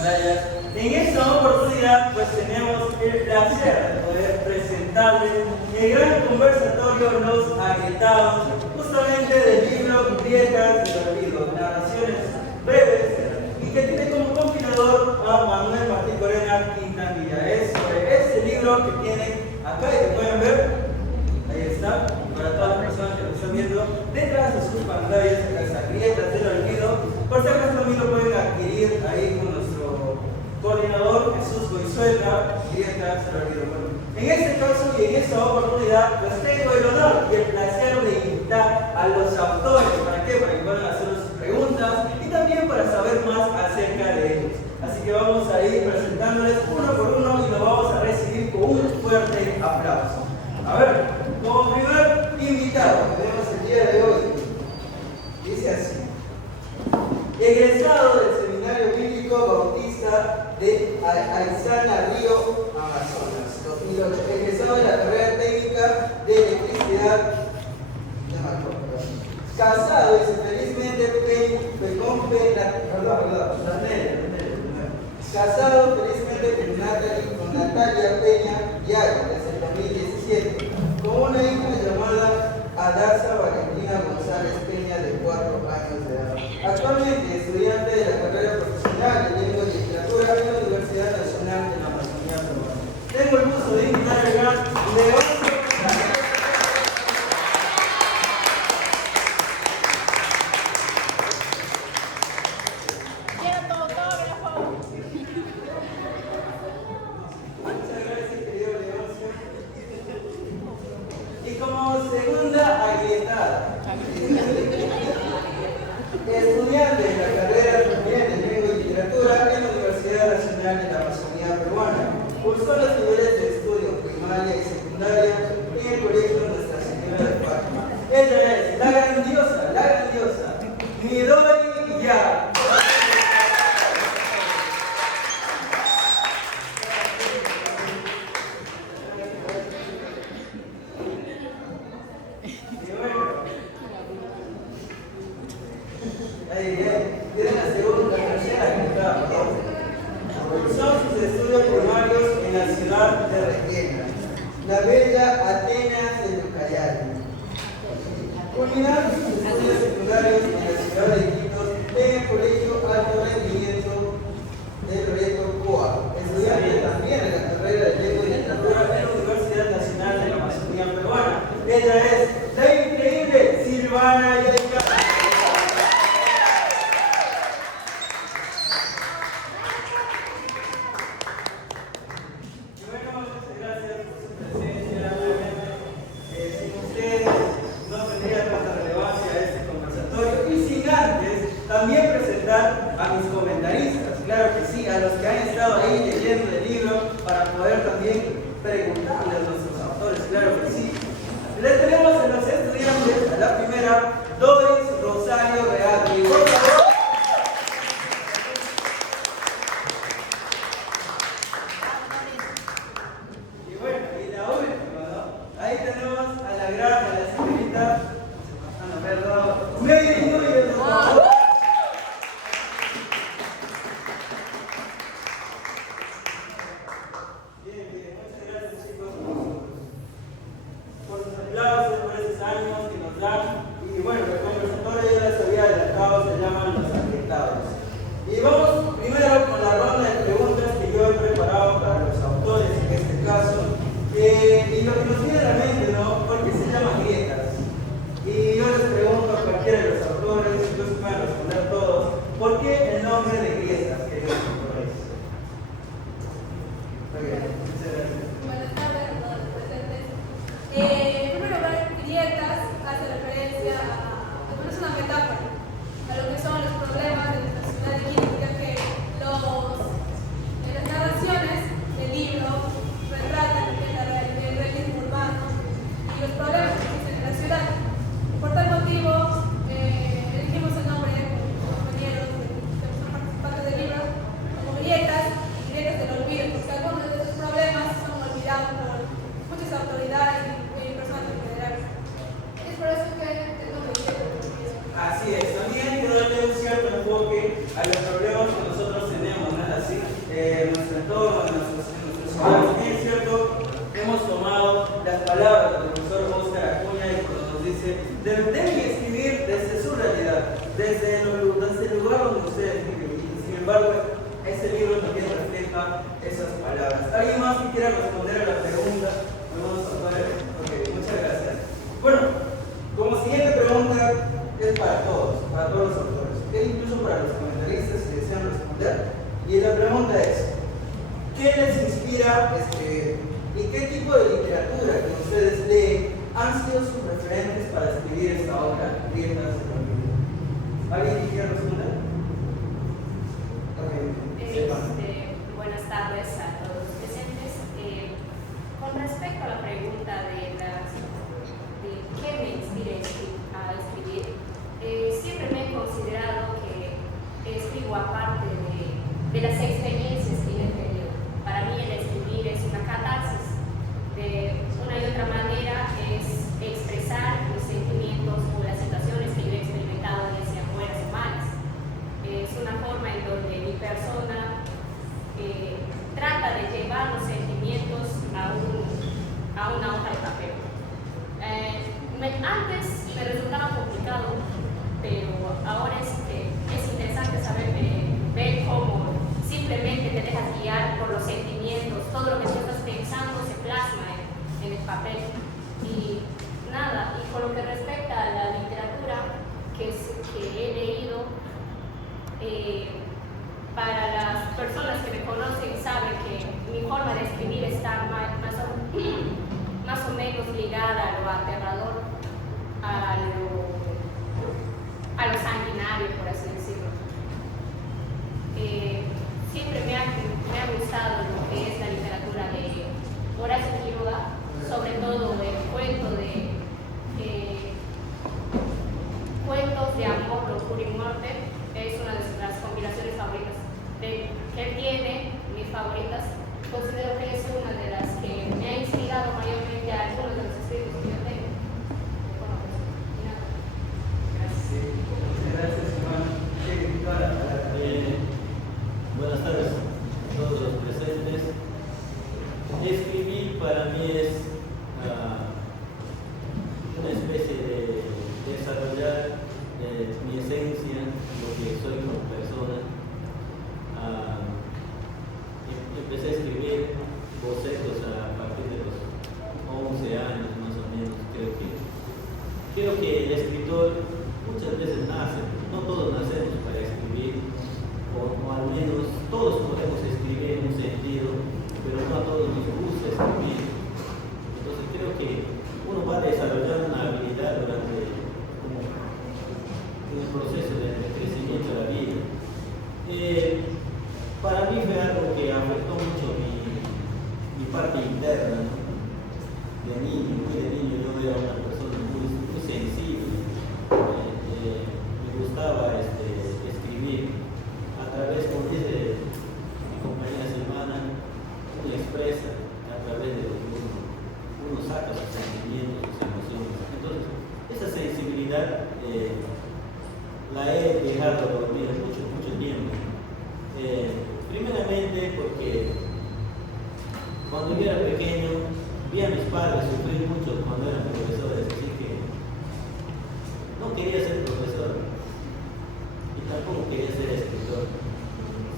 pantallas. En esta oportunidad pues tenemos el placer de poder presentarles el gran conversatorio Los Agrietados, justamente del libro Grietas del Olvido, narraciones breves, y que tiene como compilador a Manuel Martín Corena Quintanilla. Es sobre este libro que tienen acá y que pueden ver, ahí está, para todas las personas que lo están viendo, detrás de sus pantallas, las Grietas del Olvido. Por si acaso también lo pueden adquirir ahí con nuestro coordinador Jesús Goizueta, Grietas del Olvido. Bueno, en este caso y en esta oportunidad, pues tengo el honor y el placer de invitar a los autores. ¿Para qué? Para que puedan hacer sus preguntas y también para saber más acerca de ellos. Así que vamos a ir presentándoles uno por uno y lo vamos a recibir con un fuerte aplauso. A ver, como primer invitado que tenemos el día de hoy, dice así: egresado del Seminario Bíblico Bautista de Aizana, Río, Amazonas, 2008. Egresado de la carrera técnica de electricidad de Macron. Casado y felizmente casado felizmente con Natalia Peña Yago desde el 2017, con una hija llamada Adarza Valentina González Peña de 4 años de edad. Actualmente estudiante de la carrera profesional de Lengua y Literatura en la Universidad Nacional de la Amazonía Peruana. Tengo el gusto de invitar al gran León. Estudiante de la carrera también de Lengua y Literatura en la Universidad Nacional de la Amazonía Peruana. Cursó los niveles de estudio primaria y secundaria en el Colegio Nuestra Señora de Fátima. Ella es la grandiosa Midori Ya. Tiene la segunda, la tercera mitad, son sus estudios primarios en la ciudad de Requena, la bella Atenas de Ucayali. Culminaron sus estudios secundarios en la ciudad de Iquitos en el Colegio Alto Rendimiento de Loreto Coa, estudiante también en la carrera de Lengua y Literatura en la Universidad Nacional de la Amazonía Peruana. Ella es la increíble Silvana Yaika. También presentar a mis comentaristas, claro que sí, a los que han estado ahí leyendo el libro para poder también preguntarles a nuestros autores, claro que sí. Le tenemos a los estudiantes, a la primera, Doris Rosario Real. Por favor. Y bueno, y la última, ¿no? Ahí tenemos a la gran, a la señorita, Mary Núñez, por favor. Y bueno, el conversatorio ya les había adelantado, se llaman Los Agrietados. Y vamos primero con la ronda de preguntas que yo he preparado para los autores en este caso. Y lo que nos viene a la mente, ¿no? ¿Por qué se llama grietas? Y yo les pregunto a cualquiera de los autores, incluso pueden responder todos, ¿por qué el nombre de grietas, queridos autores? Muy bien, muchas gracias. Buenas tardes a todos los presentes. En primer lugar, grietas hace referencia a, es una metáfora, a lo que son los problemas de nuestra ciudad de Quito, ya que deben escribir desde su realidad, desde el lugar donde ustedes viven. Y sin embargo, ese libro también refleja esas palabras. ¿Alguien más que quiera responder a la pregunta? ¿Algunos autores? Ok, muchas gracias. Bueno, como siguiente pregunta es para todos los autores, incluso para los comentaristas que desean responder. Y la pregunta es, ¿qué les inspira escribir? ¿Y qué tipo de literatura que ustedes leen han sido sus referentes para escribir esta obra, Grietas de la Vida? ¿Alguien quiere responder? Buenas tardes a todos los presentes. Con respecto a la pregunta de qué me inspira a escribir, siempre me he considerado que escribo aparte de las experiencias que he tenido. Para mí el escribir es una catarsis. De una y otra manera es expresar los sentimientos o las situaciones que yo he experimentado desde afueras humanas. Es una forma en donde mi persona trata de llevar los sentimientos a una hoja de papel. Antes me resultaba complicado, pero ahora es interesante saber ver cómo simplemente te dejas guiar por los sentimientos, todo lo que tú estás pensando se plasma en el papel. Y nada, y con lo que respecta a la literatura que he leído, para las personas que me conocen saben que mi forma de escribir está más o menos ligada a lo aterrador, a lo sanguinario, por así decirlo. Siempre me ha gustado lo que es la literatura de Horacio Quiroga, sobre todo el cuento de cuentos de amor, locura y muerte. Es una de las compilaciones favoritas que él tiene, mis favoritas. Considero que es una de las que me ha inspirado mayormente a algunos de los escritos que yo tengo. Gracias. Gracias, hermano. Buenas tardes a todos los presentes. Escribir para mí es una especie de desarrollar mi esencia, lo que soy como persona. Empecé a escribir bocetos a partir de los 11 años más o menos. Creo que el escritor muchas veces nace, no todos nacemos para escribir, o al menos todos podemos escribir en un sentido, pero no a todos nos gusta escribir. Entonces creo que uno va desarrollando una habilidad durante el proceso de crecimiento de la vida. Para mí fue algo que afectó mucho mi parte interna, ¿no? Muy de niño yo era una persona muy sensible. Me gustaba escribir a través, como dice mi compañera Silvana, uno expresa a través de lo que uno saca sus sentimientos, sus emociones. Entonces, esa sensibilidad la he dejado dormir mucho tiempo. Primeramente porque cuando yo era pequeño vi a mis padres sufrir mucho cuando eran profesores, así que no quería ser profesor y tampoco quería ser escritor.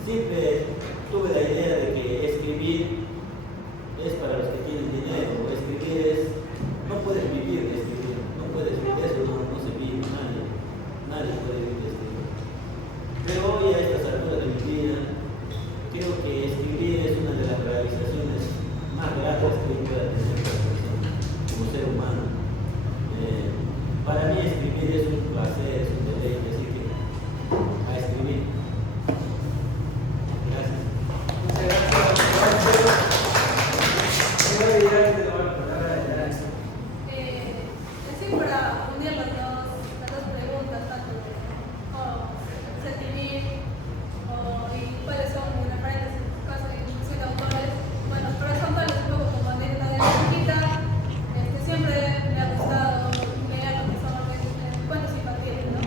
Siempre tuve la idea de que escribir es para los que tienen dinero, escribir es, no puedes vivir de escribir, no puedes vivir de eso, no se vive, nadie puede vivir de escribir. Pero hoy a estas alturas de mi vida, creo que escribir es una de las realizaciones más gratas que yo pueda tener como ser humano. Para mí escribir es un placer, es un deleite, así que a escribir. Gracias. Muchas gracias. Quiero dirigir la palabra de Aranza. Así para unir las dos preguntas, tanto de escribir y cuáles son mis referentes en tu caso de inclusión de autores. Bueno, para contarles un poco como anécdota de la chiquita, siempre me ha gustado leer lo que son cuentos infantiles, ¿no?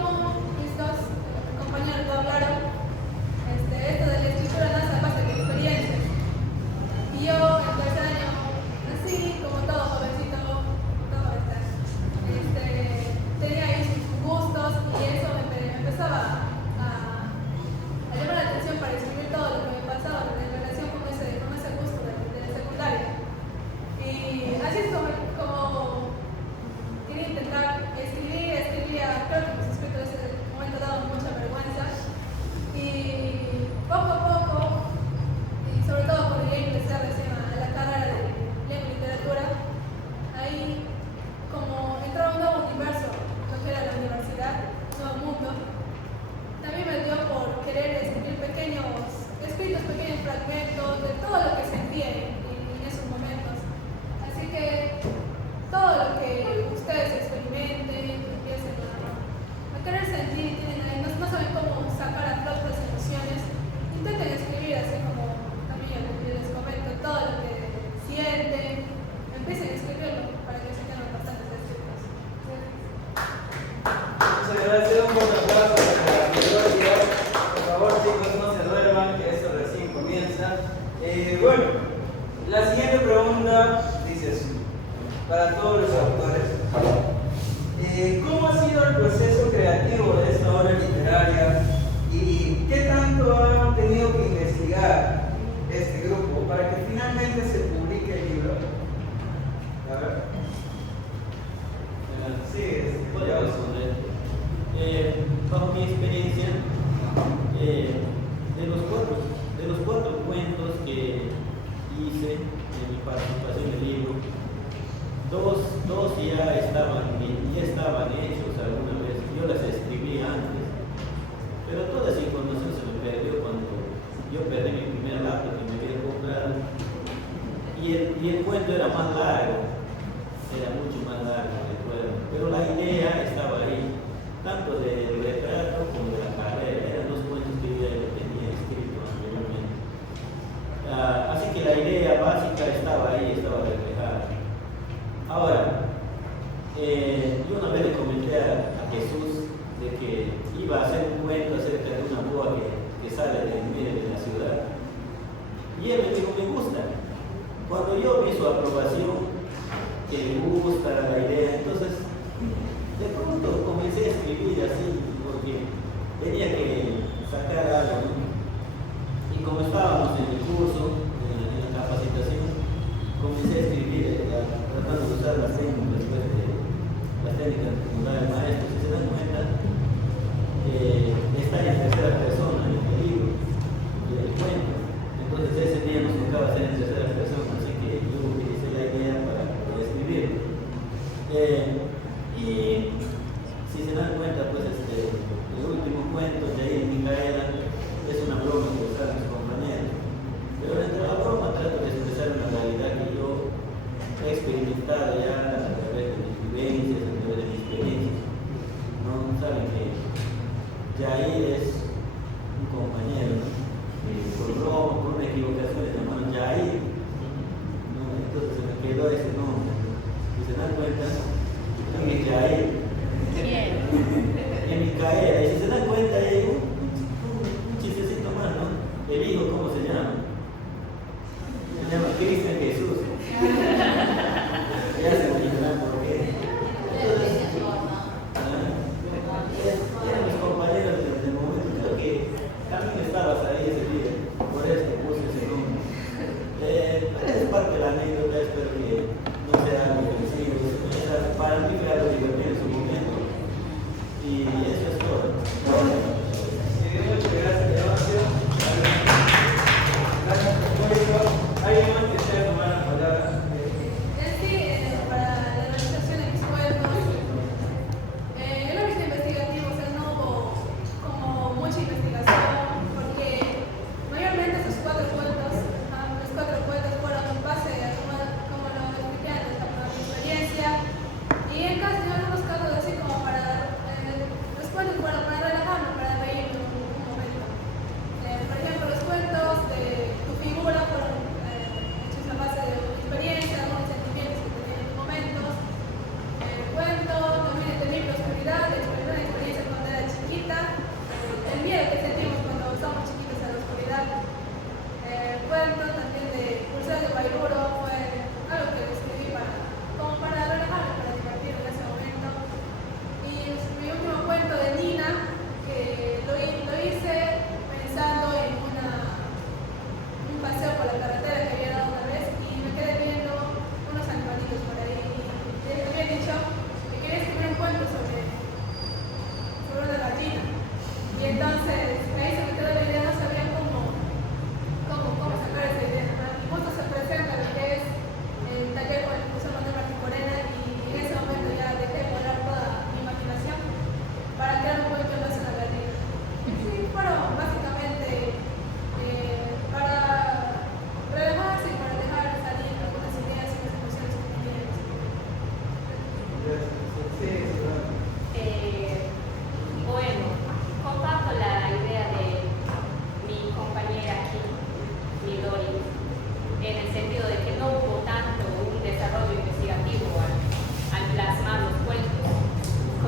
como mis dos compañeros lo hablaron, esto de la escritura nace a base de experiencias. Y yo en tercer año, así como todo jovencito, todo tenía ahí sus gustos y eso me empezaba a llamar la atención para escribir todo lo que me pasaba en relación con ese gusto de la secundaria. Y así es como quería intentar escribía, creo que mis escritos en ese momento daban mucha vergüenza. Y poco a poco, y sobre todo cuando ya ingresé recién a la carrera de lengua y literatura, ahí como entraba un nuevo universo, lo que era la universidad, un nuevo mundo. También me dio por querer escribir pequeños fragmentos de todo lo que sentía en esos momentos. Así que todo lo que ustedes experimenten, empiecen a querer sentir, no saben cómo sacar a flote las emociones, intenten escribir así como también yo les comento, todo lo que sienten, empiecen a escribirlo para que se queden bastantes escritos. Muchas gracias, un buen aplauso para la Gloria. Por favor, chicos, no se duerman, que esto recién comienza. Bueno, la siguiente pregunta dice así, para todos los autores. ¿Cómo ha sido el proceso creativo de esta obra literaria y qué tanto han tenido que investigar este grupo para que finalmente se publique el libro? A ver. Sí, Voy a responder. Bajo mi experiencia, de los cuatro cuentos que hice en mi participación en el libro, dos ya estaban hechos alguna vez. Yo las escribí antes, pero toda esa información se me perdió cuando yo perdí mi primer laptop que me había comprado. Y el cuento era más largo, era mucho más largo el cuento, pero la idea estaba ahí, tanto del retrato como de la carrera. Eran dos cuentos que yo ya tenía escrito anteriormente. Así que la idea básica estaba ahí, estaba reflejada. Ahora, yo una vez le comenté a Jesús de que iba a hacer un cuento acerca de una boa que sale del medio de la ciudad. Y él me dijo, me gusta. Cuando yo vi su aprobación, que le gusta la idea, entonces de pronto comencé a escribir así, porque tenía que sacar algo, ¿no? Y como estábamos en el curso, en la capacitación, comencé a escribir, tratando de usar las técnicas que nos da el maestro. Si se dan cuenta, está en tercera persona en el libro y el cuento. Entonces ese día nos tocaba hacer en tercera persona, así que yo utilicé la idea para escribir. Y si se dan cuenta, pues el último cuento de ahí, Micaela, es una broma que usaron mis compañeros. Pero dentro de la broma trato de expresar una realidad que yo he experimentado ya a través de mis vivencias, a través de mis experiencias. No saben que Jair es un compañero, ¿no? Por broma, por una equivocación, le llamaron Jair, ¿no? Entonces se me quedó ese nombre. Si se dan cuenta, ¿quién es Jair? En Micaela. Y si se dan cuenta,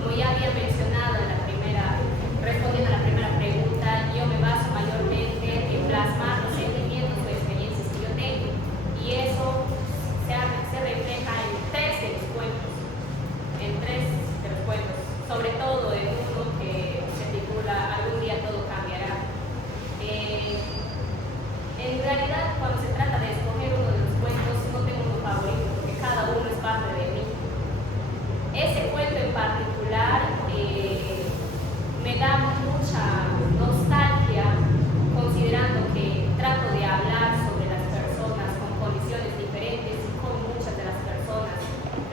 como ya había mencionado en la primera, respondiendo a la primera pregunta, yo me baso mayormente en plasmar los sentimientos o experiencias que yo tengo. Y eso se refleja en tres de los cuentos. Sobre todo en uno que se titula Algún día todo cambiará. En realidad, cuando se trata de escoger uno de los cuentos, no tengo uno favorito, porque cada uno es parte de mí. Ese cuento en particular me da mucha nostalgia, considerando que trato de hablar sobre las personas con condiciones diferentes y con muchas de las personas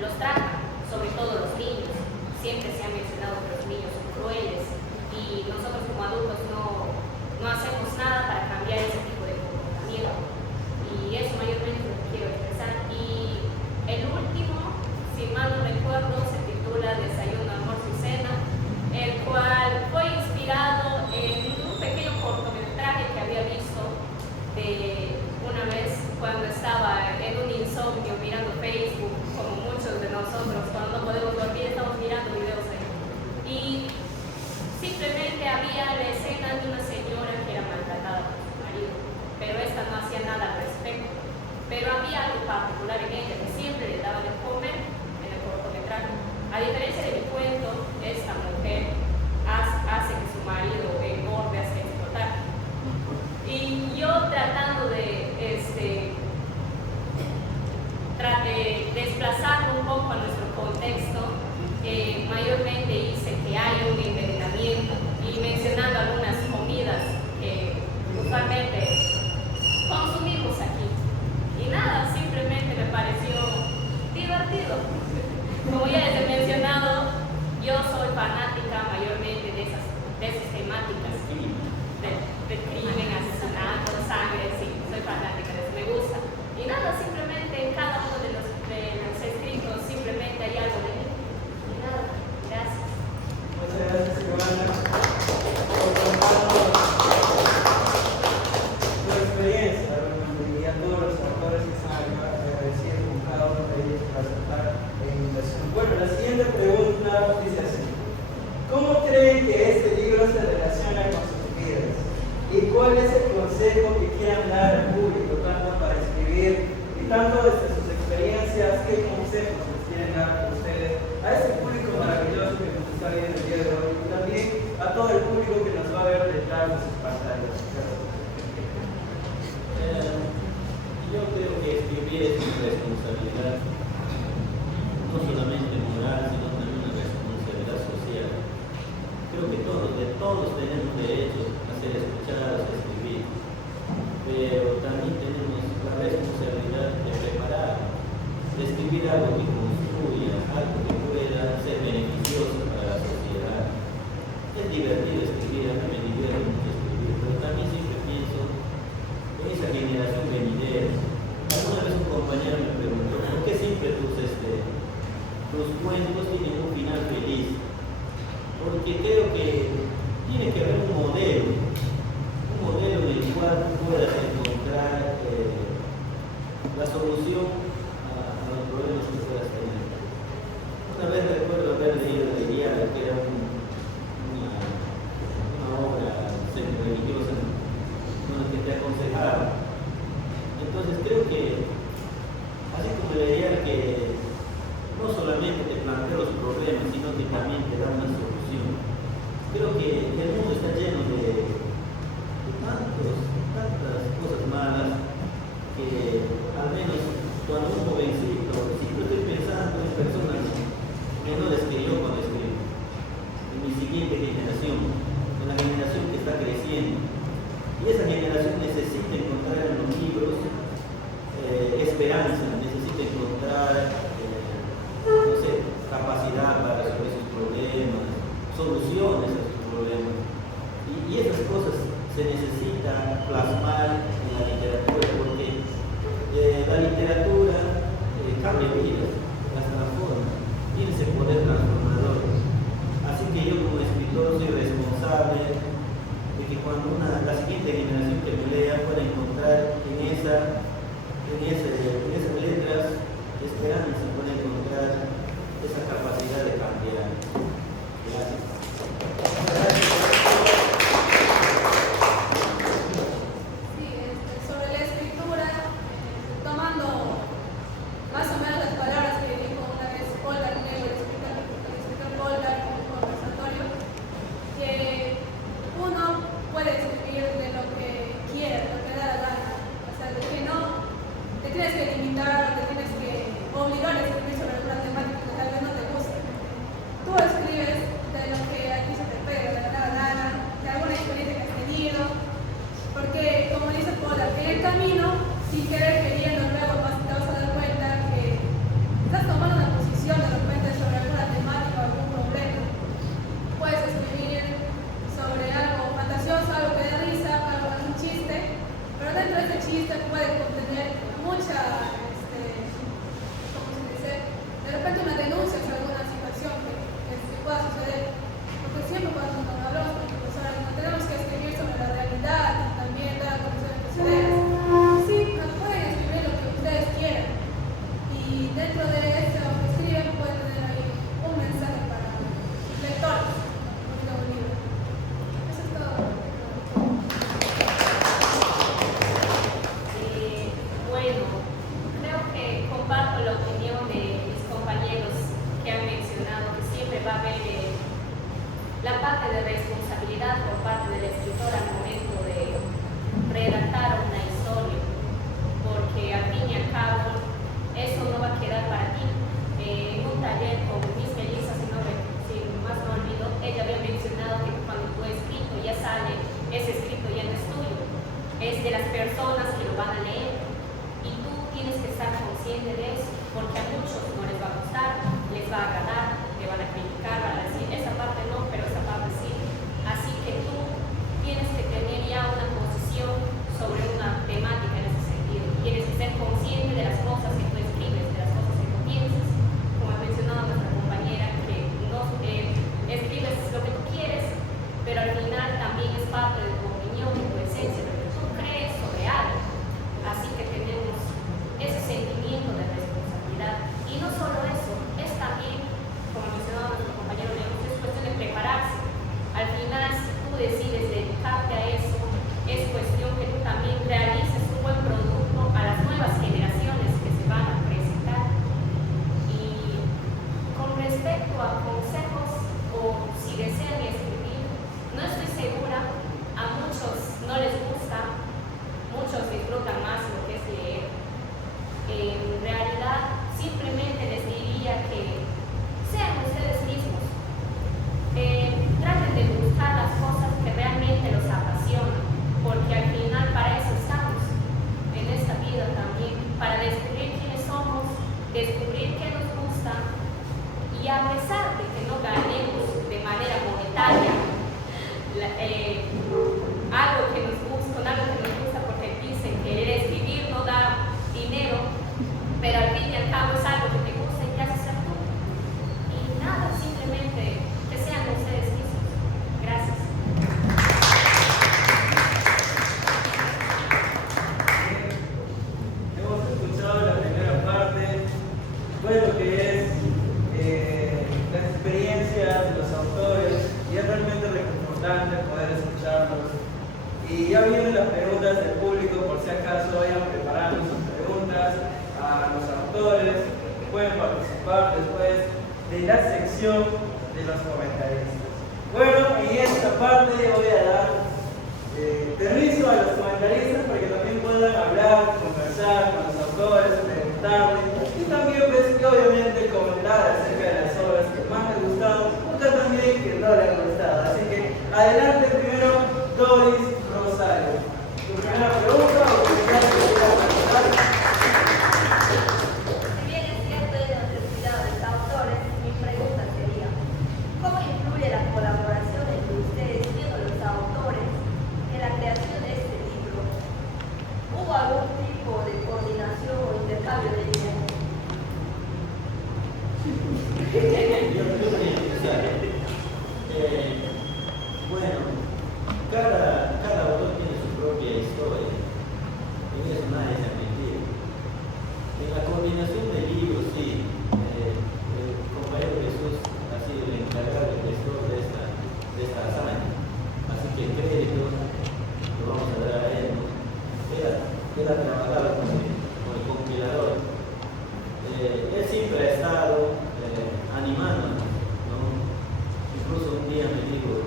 los tratan, sobre todo los niños. Siempre se ha mencionado que los niños son crueles y nosotros como adultos no hacemos nada para cambiar ese tipo de comportamiento. Y eso mayormente es lo que quiero expresar. Y el último, si mal no recuerdo, se titula Desayuno, Almuerzo y Cena, el cual fue inspirado en un pequeño cortometraje que había visto de una vez cuando estaba en un insomnio mirando Facebook, como muchos de nosotros, cuando no podemos dormir estamos mirando videos ahí. Y simplemente había la escena de una señora que era maltratada por su marido, pero esta no hacía nada al respecto. Pero había algo particular en ella, que siempre le daba de comer en el cortometraje. A diferencia de mi cuento, esta mujer hace que su marido engorde hasta explotar. Y yo tratando de desplazarlo un poco a nuestro contexto, mayormente hice que hay un envenenamiento y mencionando algunas comidas que usualmente consumimos aquí. Y nada, simplemente me pareció divertido. Como ya les he mencionado, yo soy fanática mayormente de esas temáticas de crimen, asesinato, sangre, sí, soy fanática de eso, me gusta. Y nada, simplemente en cada uno de los escritos simplemente hay algo de mí. Y nada, gracias. Muchas gracias, Giovanna, por contarnos tu experiencia, y a todos los autores que están acá, agradecidos con cada uno de ellos por aceptar la invitación. Bueno, la siguiente pregunta dice así: ¿cómo creen que este libro se relaciona con sus vidas? ¿Y cuál es el consejo que quieran dar al público, tanto para escribir y tanto desde sus experiencias? ¿Qué consejos les quieren dar a ustedes, a este público maravilloso que nos está viendo el día de hoy, y también a todo el público que nos va a ver detrás de sus pantallas? Yo creo que escribir es una responsabilidad, no solamente moral, sino también una responsabilidad social. Creo que todos tenemos derecho a ser escuchados, a escribir, pero también tenemos la responsabilidad de preparar, de escribir algo que construya, algo que pueda ser beneficioso para la sociedad. Es divertido escribir, a mí me divierte mucho escribir, pero también siempre pienso en esa generación venidera. Alguna vez un compañero me preguntó, ¿por qué siempre tus cuentos tienen un final feliz? Porque creo que tiene que haber un modelo en el cual puedas encontrar la solución a los problemas que puedas tener. la parte de responsabilidad por parte del escritor al momento de redactar una historia, porque al fin y al cabo eso no va a quedar para ti. En un taller con Miss Melissa, si más no olvido, ella había mencionado que cuando tu escrito ya sale, ese escrito ya no es tuyo, es de las personas que lo van a leer, y tú tienes que estar consciente de eso, porque a muchos no les va a gustar, les va a agradar, te van a criticar, van a decir, esa parte no, pero esa parte sí. Así que tú tienes que tener ya una posición sobre una temática en ese sentido. Tienes que ser consciente de las cosas que tú escribes, de las cosas que tú piensas. Como ha mencionado nuestra compañera, que no escribes lo que tú quieres, pero al final también es parte de tu opinión, de tu esencia, de lo que tú crees sobre algo. Así que tenemos ese sentimiento de responsabilidad. Y no solo eso, es también, como ha mencionado nuestro compañero León, es cuestión de prepararse. Al final, si tú decides dedicarte a eso, es cuestión que tú también realices un buen producto a las nuevas generaciones que se van a presentar. Y con respecto a consejos o si desean escribir, no estoy segura, a muchos no les gusta, muchos disfrutan más lo que es leer. En realidad, simplemente les diría que sean ustedes mismos. Traten de buscar las cosas que realmente los apasionan, porque al final para eso estamos en esta vida también, para descubrir quiénes somos, descubrir qué nos gusta, y a pesar de que no ganemos de manera monetaria algo que nos gusta, con algo que nos gusta, porque dicen que escribir no da dinero, pero al fin y al cabo es algo que te gusta y te hace ser tú. Y nada, simplemente que sean ustedes mismos. Gracias. Hemos escuchado la primera parte, pues lo que es las experiencias de los autores, y es realmente reconfortante poder escucharlos. Y ya vienen las preguntas del público, por si acaso vayan preparando sus preguntas a los autores, pueden participar después de la sección de los comentaristas. Bueno, en esta parte voy a dar permiso a los comentaristas para que también puedan hablar, conversar con los autores, preguntarles y también pues que obviamente comentar acerca de las obras que más les gustaron o que también que no les han gustado. Así que adelante primero, Doris Rosario. ¿Tu primera pregunta o tu primera pregunta? Si bien es cierto y hemos estudiado de los autores, mi pregunta sería, ¿cómo influye la colaboración entre ustedes siendo los autores en la creación de este libro? ¿Hubo algún tipo de coordinación o intercambio de ideas? Yo quería empezar. Bueno, cada autor tiene su propia historia. En eso nadie se ha mentido. En la coordinación de libros, sí, el compañero Jesús ha sido el encargado del gestor de esta hazaña. Así que el crédito lo vamos a dar a él, ¿no? Él ha trabajado con el compilador. Él siempre ha estado animándonos, ¿no? Incluso un día me dijo,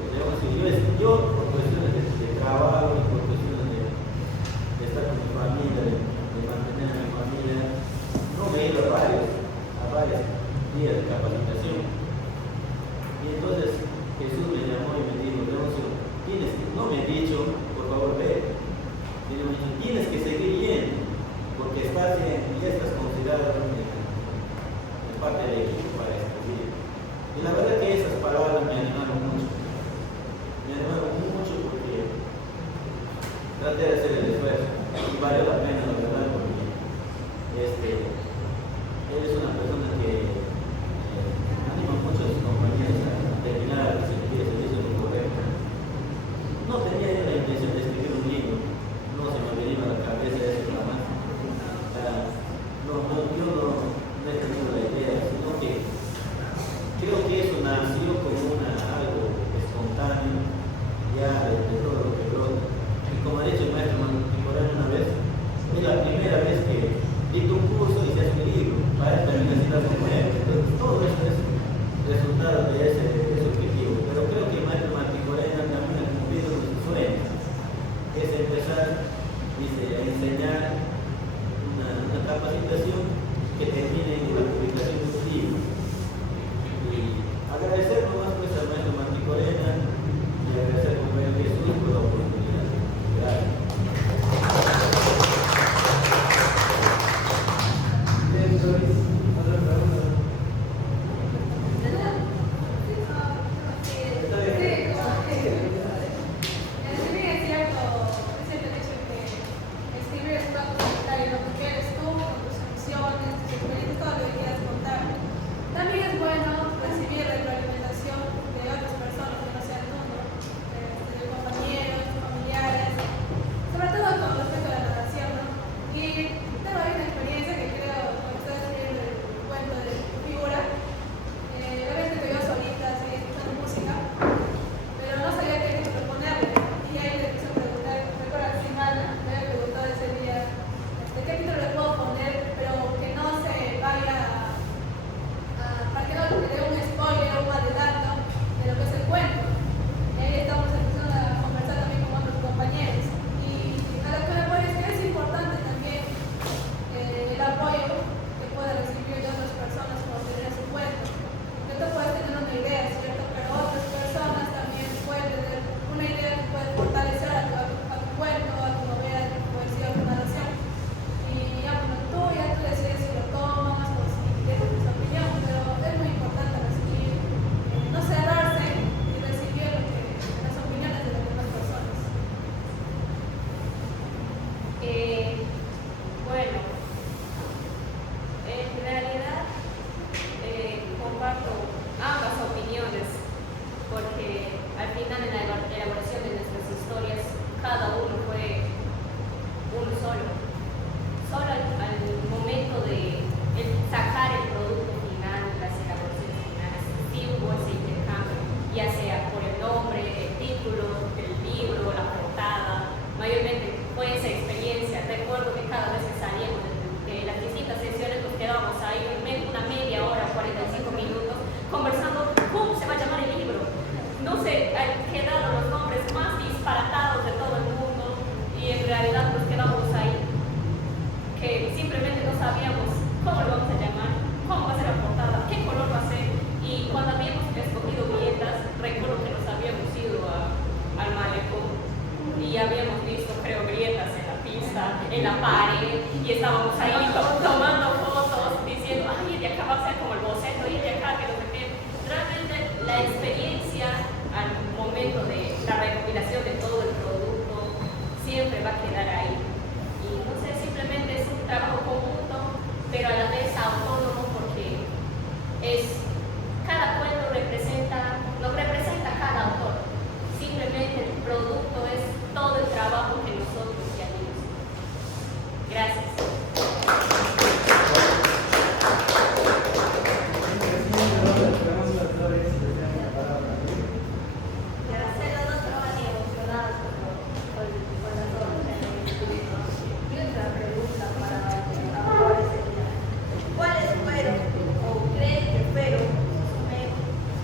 yo por cuestiones de trabajo y por cuestiones de estar con mi familia, de mantener a mi familia, no me he ido a varios días de capacitación. Y entonces Jesús me llamó y me dijo, Leoncio, no me he dicho, por favor ve, tienes que seguir yendo, porque ya estás considerado en parte del equipo para escribir. Y la verdad que esas palabras me animaron mucho. Porque traté de hacer el esfuerzo y valió la pena, la verdad, porque él es una persona que anima mucho a sus compañeros a terminar el servicio de correcto. No tenía yo la intención de escribir un libro, no se me venía a la cabeza eso nada más. Yo no he tenido la idea, sino que creo que eso nació como algo espontáneo, ya de todo lo que brota. Y como ha dicho el maestro Manuel una vez, él ya sea por el nombre, el título, el libro, la portada. Mayormente fue esa experiencia. Recuerdo que cada vez que salíamos de las distintas sesiones nos quedábamos ahí una media hora, 45 minutos, conversando cómo se va a llamar el libro. No sé, han quedado los nombres más disparatados de todo el mundo y en realidad nos quedamos ahí, que simplemente no sabíamos cómo lo vamos a llamar, cómo va a ser la portada, qué color va a ser. Y cuando habíamos escogido grietas, recuerdo que nos habíamos ido al malecón y habíamos visto, creo, grietas en la pista, en la pared, y estábamos ahí tomando fotos, diciendo, ay, de acá va a ser como el boceto, y de acá que no sé qué. Realmente la experiencia al momento de la recopilación de todo el producto siempre va a quedar ahí. Y no sé, simplemente es un trabajo conjunto, pero a la vez autónomo, porque cada cuento nos representa a cada autor. Simplemente el producto es todo el trabajo que nosotros ya hicimos. Gracias. Marcelo no estaba ni emocionado con las obras que han escrito. Y otra pregunta para ahora sería, ¿cuáles fueron o creen que fueron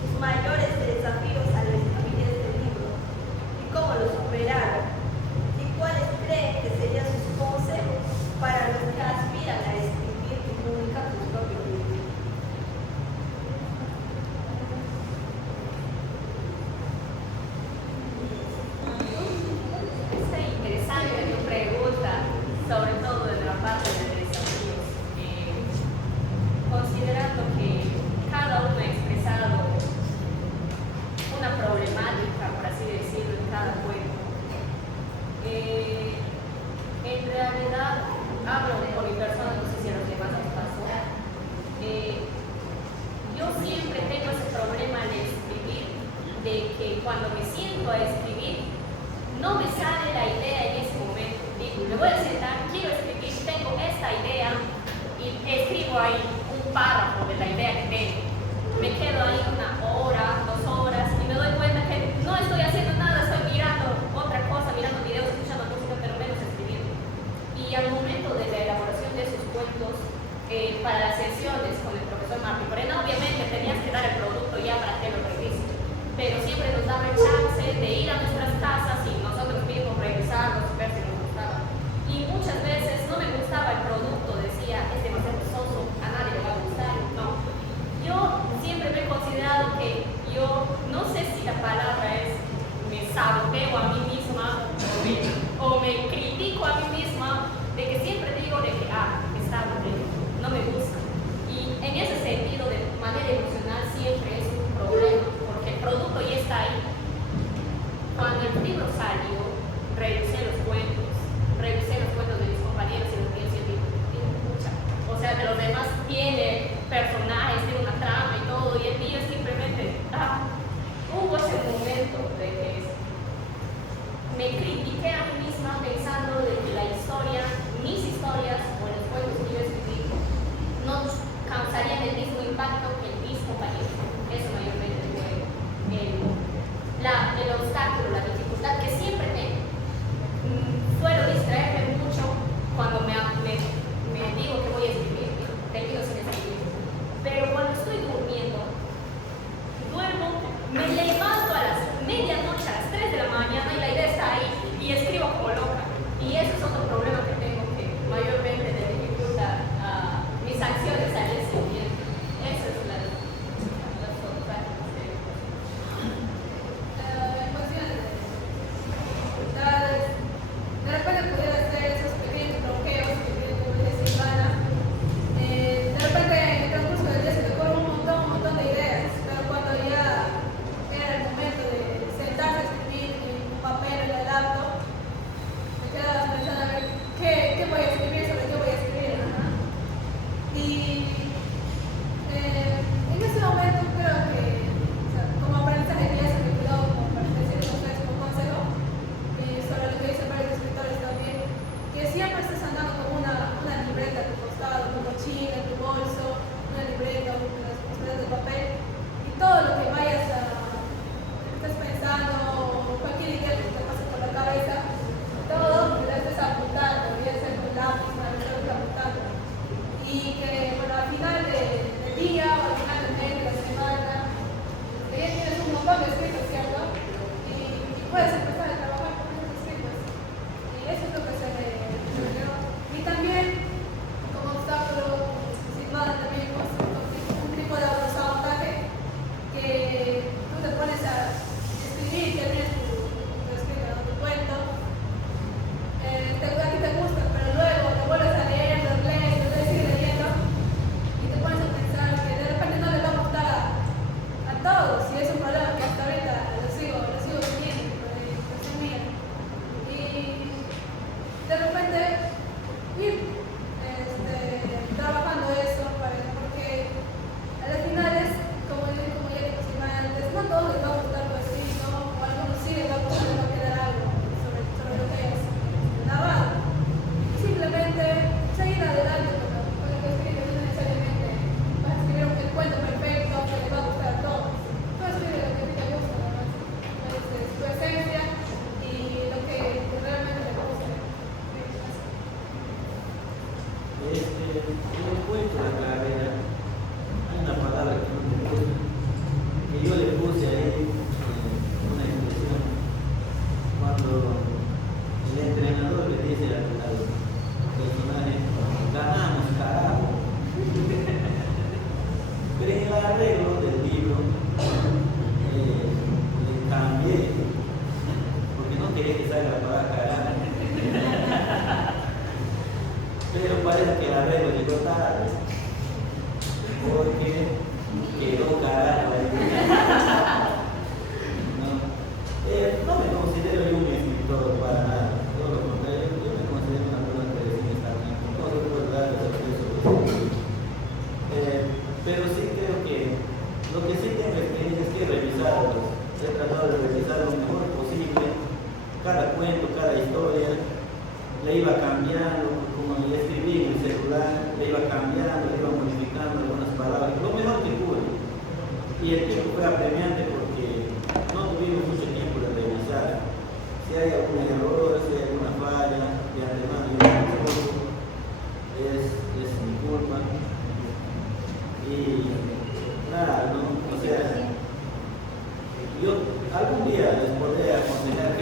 sus mayores desafíos al escribir este libro? ¿Y cómo los superaron? ¿Y cuáles creen que serían sus consejos para los que aspiran a escribir y publicar sus propios libros? Está interesante tu pregunta, sobre todo de la parte de desafíos. Considerando que cada uno ha expresado una problemática, por así decirlo, en cada cuento. En realidad, hablo por mi persona, no sé si a los demás les pasó. Yo siempre tengo ese problema al escribir, de que cuando me siento a escribir, no me sale la idea en ese momento. Digo, me voy a sentar, quiero escribir, tengo esta idea y escribo ahí un párrafo de la idea que tengo. Me quedo ahí 1 hora, 2 horas y me doy cuenta que no estoy haciendo nada, estoy mirando otra cosa, mirando videos, escuchando música, pero menos escribiendo. Y al momento de la elaboración de esos cuentos, para las sesiones con el profesor Martín Moreno, obviamente tenías que dar el producto ya para que lo revise, pero siempre nos daba el chance de ir a nuestras casas y nosotros mismos revisarlos, ver si nos gustaba. Y muchas veces no me gustaba el producto, decía, es demasiado soso, a nadie le va a gustar. No. Yo siempre me he considerado que yo, no sé si la palabra es, me saboteo a mí misma o me critico a mí misma, de que siempre digo de que, está aburrido, no me gusta. Y en ese sentido, de manera emocional, siempre es un problema, porque el producto ya está ahí. Cuando el libro salió, revisé los cuentos de mis compañeros y los míos y digo, pucha, o sea, de los demás tiene personajes, tiene una trama y todo, y el mío simplemente, hubo ese momento de que me critiqué a mí misma pensando de que la historia, mis historias o los cuentos que yo escribí no causarían el mismo impacto que mis compañeros. Eso mayormente fue el obstáculo, la dificultad que siempre tengo. Suelo distraerme mucho cuando me digo que voy a escribir, te pido sin escribir. iba cambiando, como escribí en el celular, le iba cambiando, le iba modificando algunas palabras, lo mejor que pude. Y el tiempo fue apremiante porque no tuvimos mucho tiempo de revisar. Si hay algún error, si hay alguna falla, de antemano yo me disculpo, es mi culpa. Y nada, ¿no? O sea, yo algún día les podré aconsejar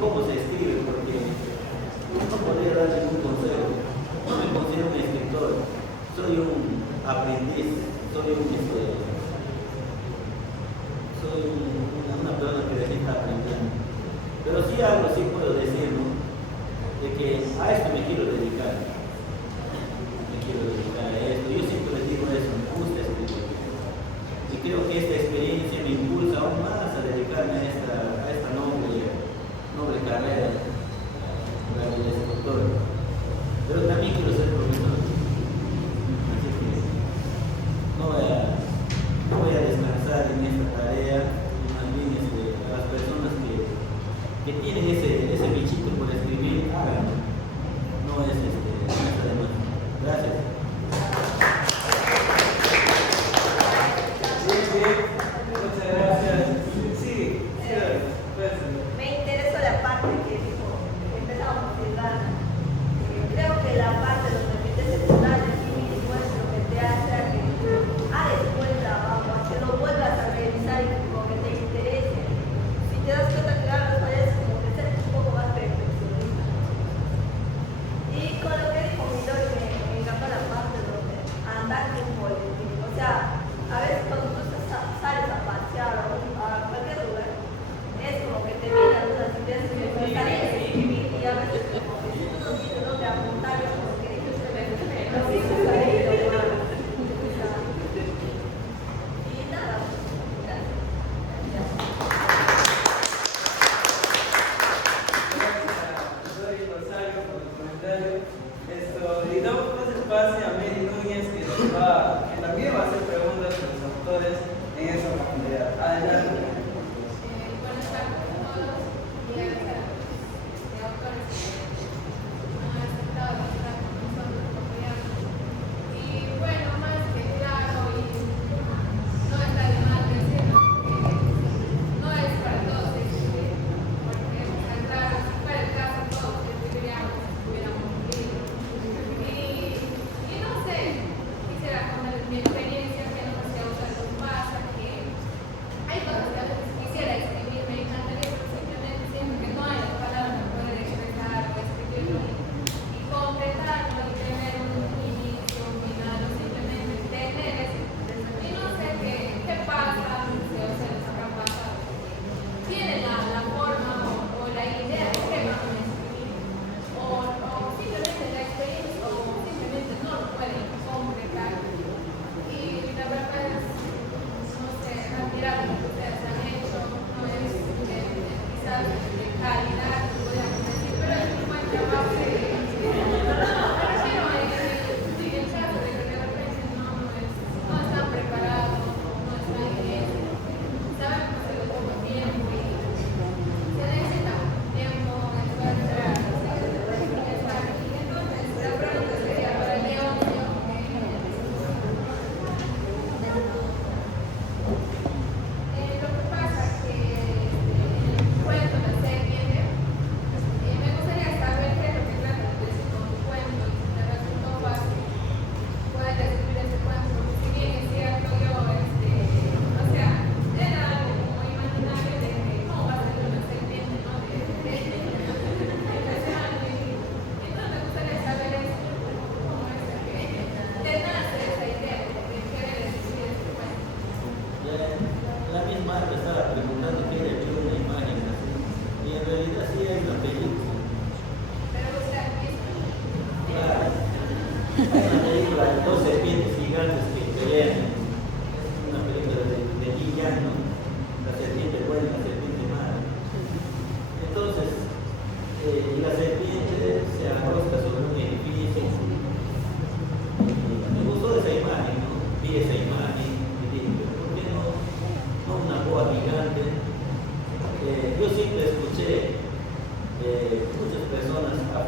cómo se escribe, porque no podría dar ningún consejo. No me considero un escritor, soy un aprendiz, soy una persona que recién está aprendiendo. Pero sí algo, sí puedo decir, ¿no? De que a esto me quiero dedicar. Me quiero dedicar a esto. Yo siempre les digo eso, me gusta escribir. Y creo que esta experiencia me impulsa aún más a dedicarme a esta noble carrera, la del escritor. Pero también quiero ser profesor. Así que no voy a descansar en esta tarea, más bien las personas que tienen ese bichito por escribir, háganlo. No es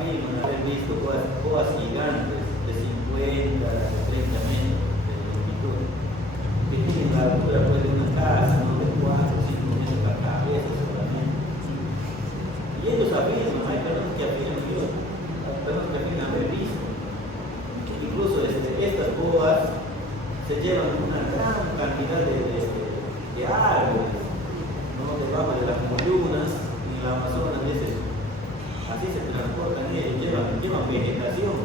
afirman haber visto boas gigantes de 50 a 30 metros de longitud, que tienen la altura pues, de una casa, ¿no? De 4 o 5 metros la cabeza solamente. Y ellos afirman, hay personas que afirman, personas que afirman haber visto. Incluso estas boas se llevan una gran cantidad de árboles, ¿no? Debajo de las columnas, en la Amazonas, así se transportan ellos, llevan vegetación.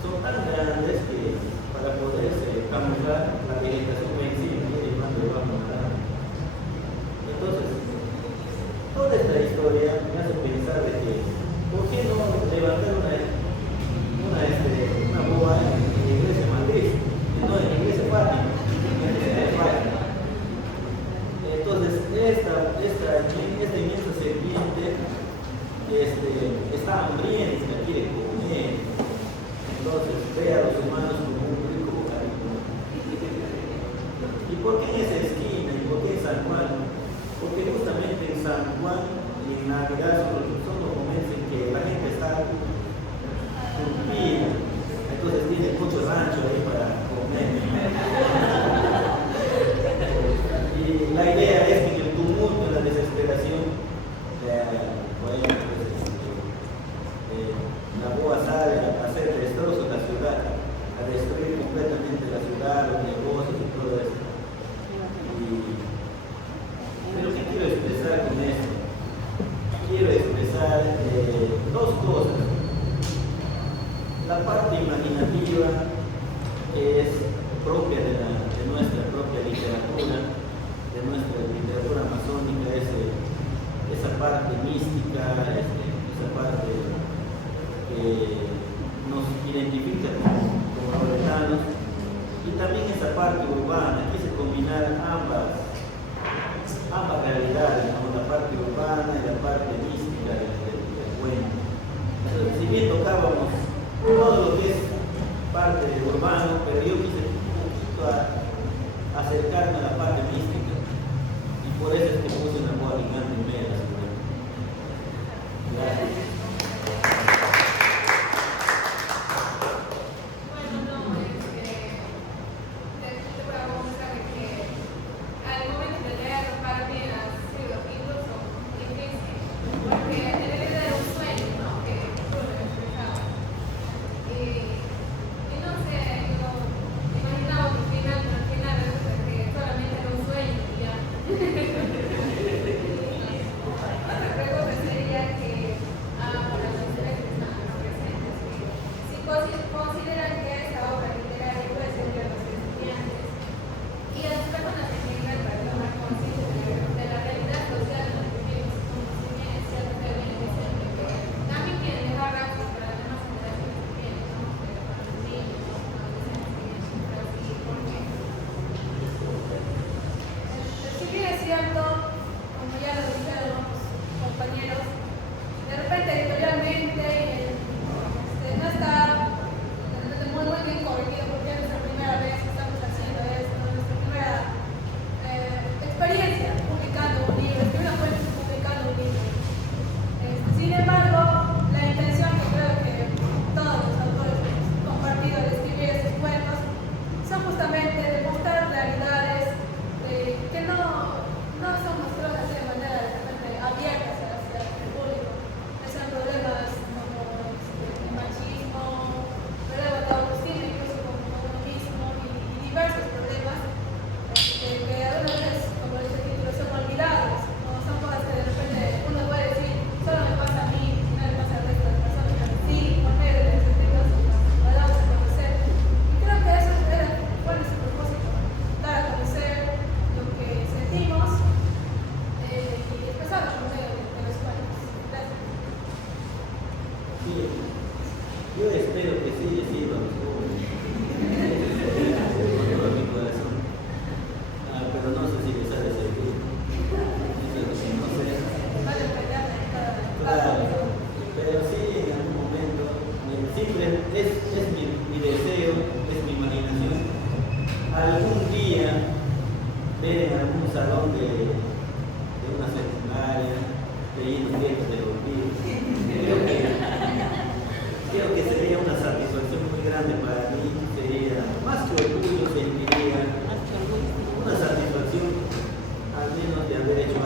Son tan grandes que para poderse camuflar la vegetación vencida, llevando debajo de la. Entonces, toda esta historia me hace pensar de que, ¿por qué no levantar una boa en la iglesia matriz? No, en la iglesia Fátima. Entonces, esta inmensa serpiente está hambrienta, quiere comer. Entonces, ve a los humanos como un rico bocadillo. ¿Y por qué en esa esquina? ¿Y por qué en San Juan? Porque justamente en San Juan y en Navidad son los momentos en que la gente está turbida. Entonces tiene mucho rancho ahí para comer. Y la idea es que en el tumulto, en la desesperación, la boa sale a hacer destrozos a la ciudad, a destruir completamente la ciudad, los negocios y todo eso. Pero ¿qué quiero expresar con esto? Quiero expresar dos cosas. La parte imaginativa, que es propia de nuestra propia literatura, de nuestra literatura amazónica, esa parte mística, esa parte que nos identifica como loretanos, y también esa parte urbana. Quise combinar ambas realidades, ¿no? La parte urbana y la parte mística del cuento. Entonces, si bien tocábamos todo lo que es parte del urbano, pero yo quise un poquito acercarme a la parte mística, y por eso es que puse una boa gigante en medio de la ciudad. Gracias.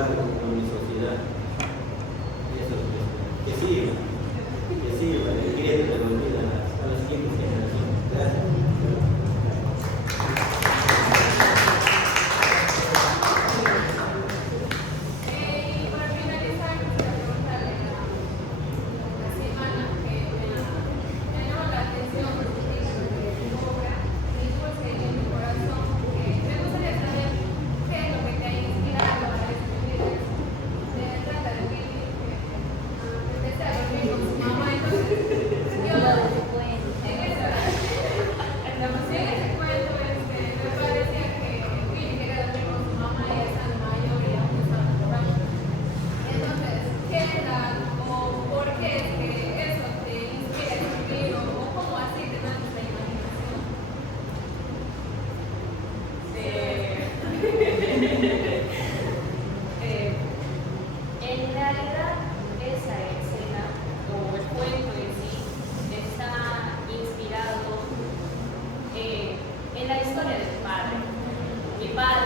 algo con mi sociedad. Y eso que sirva, que quería transmitir a las siguientes generaciones. Gracias. Y para finalizar, quisiera preguntarle la semana que me llamó la atención porque dice que tu obra, mi dulce y mi corazón, que me gustaría saber qué es lo que te ha inspirado a escribir esto. Se trata de Willy, que empecé a dormir con su mamá, entonces yo en ese cuento me parecía que Willy quería dormir con su mamá y ya está mayor y aún estaba borracho. Entonces, ¿qué era o por qué es que eso te inspira a escribir o cómo así te nace la imaginación?